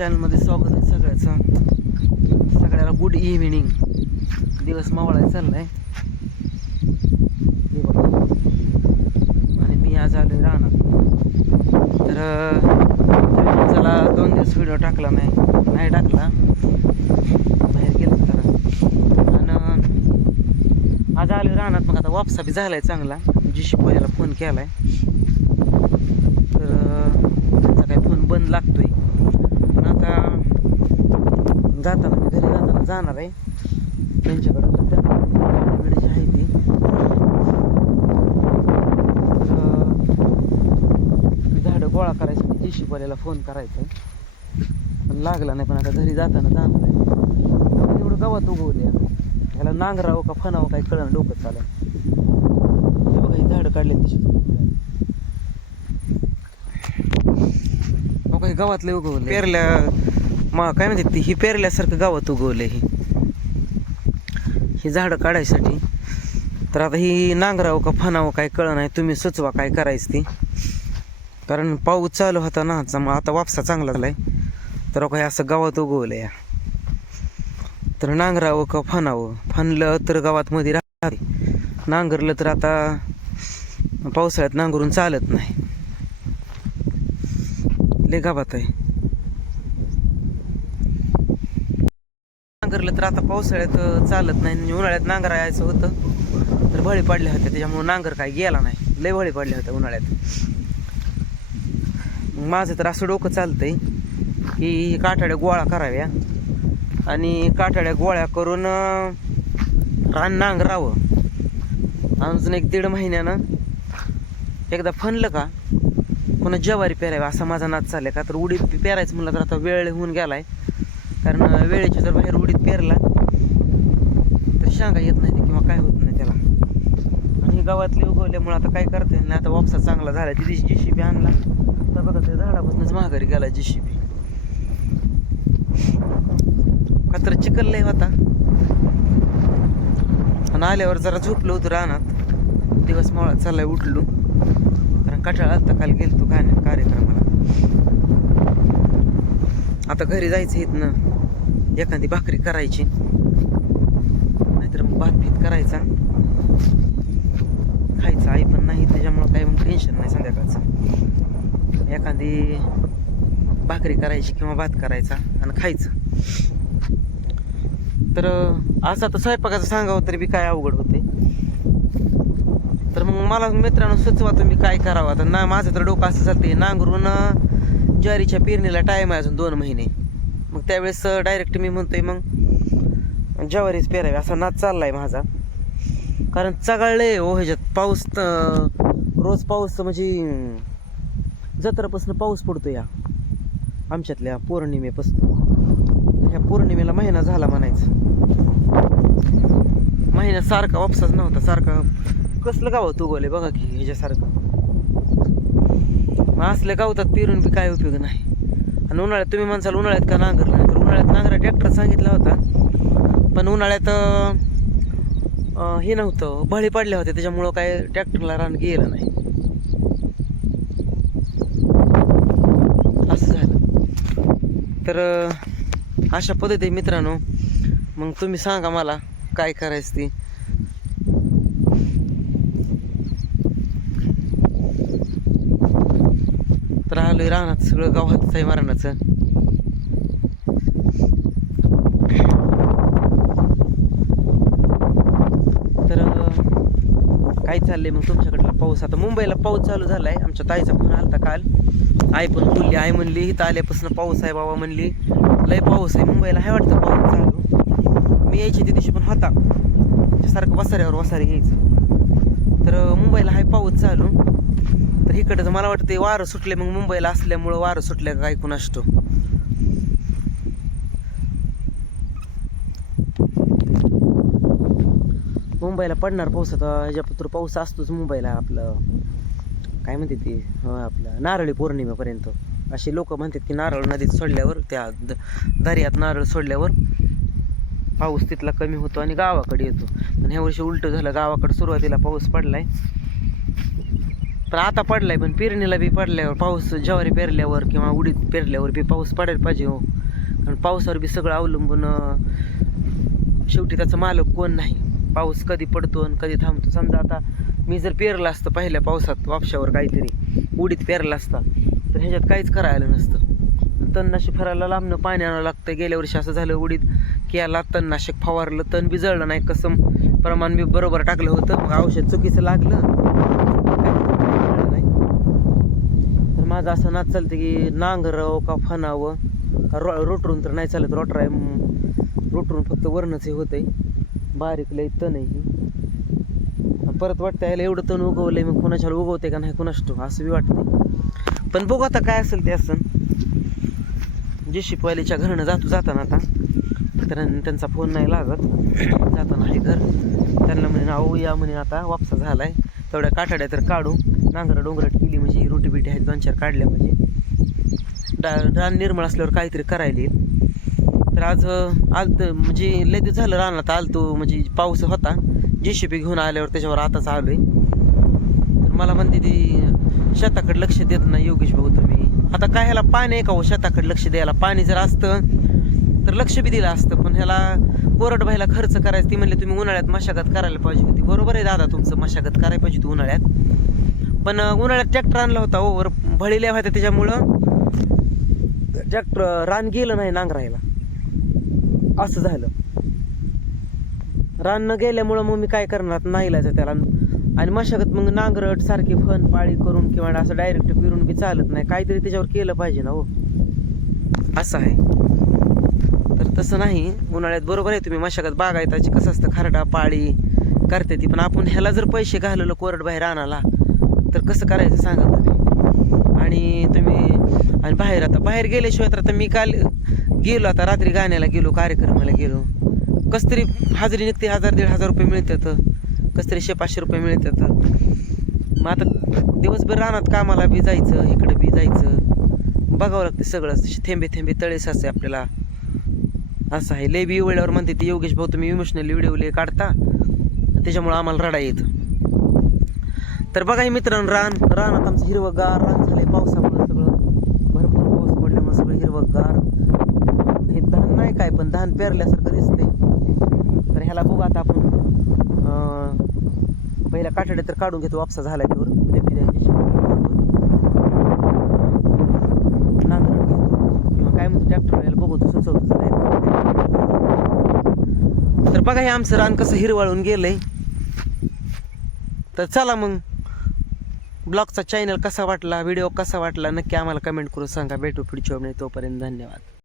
चॅनलमध्ये स्वागत आहे सगळ्याचं. सगळ्याला गुड इव्हिनिंग दिवस मावळायला चाललाय. आणि मी आज आलोय राहणार तर चला दोन दिवस व्हिडिओ टाकला नाही नाही टाकला. बाहेर गेलं तर आणि आज आलोय राहणार मग आता वापसा बी झालाय चांगला. जी शिपवाल्याला फोन केलाय. तर त्याचा काय फोन बंद लागतोय. जाताना मी घरी जाताना जाणार आहे. त्यांच्याकडं तर त्यांना जी आहे ती. झाडं गोळा करायचं जी शिपवाल्याला फोन करायचा. पण लागला नाही पण आता घरी जाताना जाणार आहे. एवढं गावात उगवले याला नांगरावं का फणावं काही कळणं डोकं चालेल हे बघा झाडं काढले तशी. बघा गावातले उगवले पेरल्या मा काय म्हणते ती ही पेरल्यासारखं गावात उगवलं ही. ही झाडं काढायसाठी. तर आता ही नांगरावं का फणावं काय कळ नाही तुम्ही सुचवा काय करायचं ती. कारण पाऊस चालू होता ना मग आता वापसा चांगला झालाय तर काय असं गावात उगवलं या. तर नांगरावं का फणावं? फणलं तर गावात मध्ये राहते. नांगरलं तर आता पावसाळ्यात नांगरून चालत नाही. लय गावात आहे. नांगरलं तर आता पावसाळ्यात चालत नाही. आणि उन्हाळ्यात नांगर यायचं होतं तर भळी पडल्या होत्या. त्याच्यामुळे नांगर काय गेला नाही. लय भळी पडल्या होत्या उन्हाळ्यात. माझं तर असं डोकं चालतंय की काठाड्या गोळा कराव्या. आणि काठाड्या गोळ्या करून रान नांगरावं. अजून एक दीड महिन्यानं एकदा फनलं का पुन्हा ज्वारी पेरावी असा माझा नाच चालला का? तर उडी पेरायचं म्हणलं तर आता वेळ होऊन गेलाय. कारण वेळेच्या जर बाहेर उडीत पेरला तर शांगा येत नाही किंवा काय होत नाही त्याला. आणि हे गावातले उगवल्यामुळे आता काय करते नाही आता वापसा चांगला झाला. तिथे जी शी बी आणला. तर बघा त्या झाडापासूनच माघारी गेला जी शी बी. कात्र चिकललाही होता. आणि आल्यावर जरा झोपलो होतो रानात. दिवस मोळा चाललाय उठलो. कारण कटाळा आता काल गेलतो काय नाही कार्यक्रमाला आता घरी जायचं इथनं एखादी भाकरी करायची. नाहीतर मग भात भीत करायचा. खायचं आई पण नाही त्याच्यामुळं काही मग टेन्शन नाही संध्याकाळचं. एखादी भाकरी करायची किंवा भात करायचा आणि खायचं. तर असं आता स्वयंपाकाचं सांगावं तरी बी काय अवघड होते. तर मग मला मित्रांनो सुचवा तुम्ही काय करावं. आता ना माझं तर डोकं असं चालते नांगरून ज्वारीच्या पेरणीला टाईम आहे अजून दोन महिने. मग त्यावेळेस डायरेक्ट मी म्हणतोय मग ज्वारीच पेरावी असा नाच चालला आहे माझा. कारण चगाळले हो ह्याच्यात. पाऊस रोज पाऊस म्हणजे जत्रापासून पाऊस पडतो या. आमच्यातल्या पौर्णिमेपासून. ह्या पौर्णिमेला महिना झाला म्हणायचं. महिना सारखा वापसाच नव्हता सारखा कसलं गावात उगवले बघा की ह्याच्यासारखं. मग गावतात पेरून बी काय उपयोग नाही. आणि उन्हाळ्यात तुम्ही म्हणसाल उन्हाळ्यात का नांगर नाही? तर उन्हाळ्यात नांगरा ट्रॅक्टर सांगितला होता. पण उन्हाळ्यात हे नव्हतं. बळी पडल्या होत्या. त्याच्यामुळं काय ट्रॅक्टरला रान गेलं नाही. असं झालं. तर अशा पद्धती मित्रांनो मग तुम्ही सांगा मला काय करायचं ती तर आलोय राहणार सगळं गावातच आहे मरणाचं. तर काय चाललंय मग तुमच्याकडला पाऊस? आता मुंबईला पाऊस चालू झालाय. आमच्या ताईचा फोन आलता काल. आई पण बोलली आई म्हणली इथं आल्यापासून पाऊस आहे बाबा म्हणली. लय पाऊस आहे. मुंबईला आहे वाटतं पाऊस चालू. मी यायची त्या दिवशी पण होता. सारखं वसाऱ्यावर वसारे यायचं तर मुंबईला आहे पाऊस चालू. तर इकडं मला वाटतं ते वारं सुटले मग मुंबईला असल्यामुळं वारं सुटले का काय असतो. मुंबईला पडणार पाऊस आता ह्याच्यापत्र पाऊस असतोच मुंबईला आपलं. काय म्हणते ती? आपलं नारळी पौर्णिमेपर्यंत. असे लोक म्हणतात की नारळ नदीत सोडल्यावर त्या द- दर्यात नारळ सोडल्यावर पाऊस तिथला कमी होतो आणि गावाकडे येतो. पण ह्या वर्षी उलट झालं गावाकडे सुरुवातीला पाऊस पडलाय. पण आता पडलाय पण पेरणीला बी पडल्यावर पाऊस ज्वारी पेरल्यावर किंवा उडीद पेरल्यावर बी पाऊस पडायला पाहिजे हो. कारण पावसावर बी सगळं अवलंबून शेवटी त्याचं मालक कोण नाही. पाऊस कधी पडतो आणि कधी थांबतो. समजा आता मी जर पेरलं असतं पहिल्या पावसात वापशावर काहीतरी उडीत पेरलं असता तर ह्याच्यात काहीच करायला नसतं. तणनाशक फिरायला लांबणं पाणी आणावं लागतं. गेल्या वर्षी असं झालं उडीद केला तणनाशक फवारलं तण बी जळलं नाही. कसं प्रमाण मी बरोबर टाकलं होतं. मग औषध चुकीचं लागलं. माझं असं नाच चालतं की नांगरावं का फणावं का रो रोटरून तर नाही चालत रोटराय रोटरून फक्त वरणच हे होतंय. बारीक लई तण आहे परत वाटतं याला एवढं तण उगवलंय मग कोणाच्या उगवते का नाही कुणाष्ट? असं बी वाटतंय. पण बघू आता काय असेल ते असं जे शिपवालीच्या घरनं जातो जाताना आता तर त्यांचा फोन नाही लागत. जाताना आहे घर. त्यांना म्हणे अहो या म्हणे आता वापसा झालाय. तेवढ्या काठाड्या तर काढू. नांगरा डोंगराट केली म्हणजे रोटी बिटी आहेत दोन चार काढल्या म्हणजे. डा रान निर्मळ असल्यावर काहीतरी करायला. येईल तर आज आलतं म्हणजे लय दिवस झालं रानात आलतो म्हणजे पाऊस होता. जे शिपी घेऊन आल्यावर त्याच्यावर आताच आलो आहे तर मला म्हणते ती शेताकडे लक्ष देत नाही योगेश भाऊ तुम्ही. आता काय ह्याला पाणी आहे का हो? शेताकडे लक्ष द्यायला पाणी जर असतं तर लक्ष बी दिलं असतं. पण ह्याला कोरड व्हायला खर्च करायचं ती म्हणले तुम्ही उन्हाळ्यात मशागत करायला पाहिजे होती. बरोबर आहे दादा तुमचं मशागत करायला पाहिजे होती उन्हाळ्यात. पण उन्हाळ्यात ट्रॅक्टर आणला होता हो, ओवर भळील्या होत्या त्याच्यामुळं. ट्रॅक्टर रान गेलं नाही नांगरायला. असं झालं. रान न गेल्यामुळं मग मी काय करणार? नाही इलाज त्याला. आणि मशागत मग नांगरट सारखी फन पाळी करून किंवा असं डायरेक्ट फिरून बी चालत नाही. काहीतरी त्याच्यावर केलं पाहिजे ना हो. असं आहे. तर तसं नाही. उन्हाळ्यात बरोबर आहे तुम्ही. मशागत बागायताची कसं असतं? खरडा पाळी करते ती. पण आपण ह्याला जर पैसे घालवलं कोरड बाहेर आणाला तर कसं करायचं सांगा तुम्ही आणि तुम्ही आणि बाहेर आता बाहेर गेल्याशिवाय तर आता मी काल गेलो आता रात्री गाण्याला गेलो कार्यक्रमाला गेलो. कस तरी हाजरी निघते हजार दीड हजार रुपये मिळतात. कस तरी शे पाचशे रुपये मिळतात. मग आता दिवसभर रानात कामाला बी जायचं इकडं बी जायचं. बघावं लागतं सगळं थेंबे थेंबे तळे साचे आपल्याला. असं आहे. लेबी बी वेळेवर म्हणते ते योगेश भाऊ तुम्ही इमोशनली व्हिडिओ काढता त्याच्यामुळं आम्हाला रडा येतं. तर बघा हे मित्रांनो रान रानात आमचं हिरवगार रान झालंय पावसामुळे सगळं. भरपूर पाऊस पडल्यामुळे सगळं हिरवगार. हे धान नाही काय पण धान पेरल्यासारखं दिसतंय. तर ह्याला बघू आता आपण पहिल्या काठडे तर काढून घेतो वापसा झाला त्यावर. उद्या बिर्याणी नांगर घेतो. किंवा काय म्हणतो ट्रॅक्टर बघू तो सुचवतो तर बघा हे आमचं रान कसं हिरवाळून गेलंय. तर चला मग. ब्लॉगचा चॅनल कसा वाटला? व्हिडिओ कसा वाटला? नक्की आम्हाला कमेंट करून सांगा. भेटू पुढच्या नाही तोपर्यंत धन्यवाद.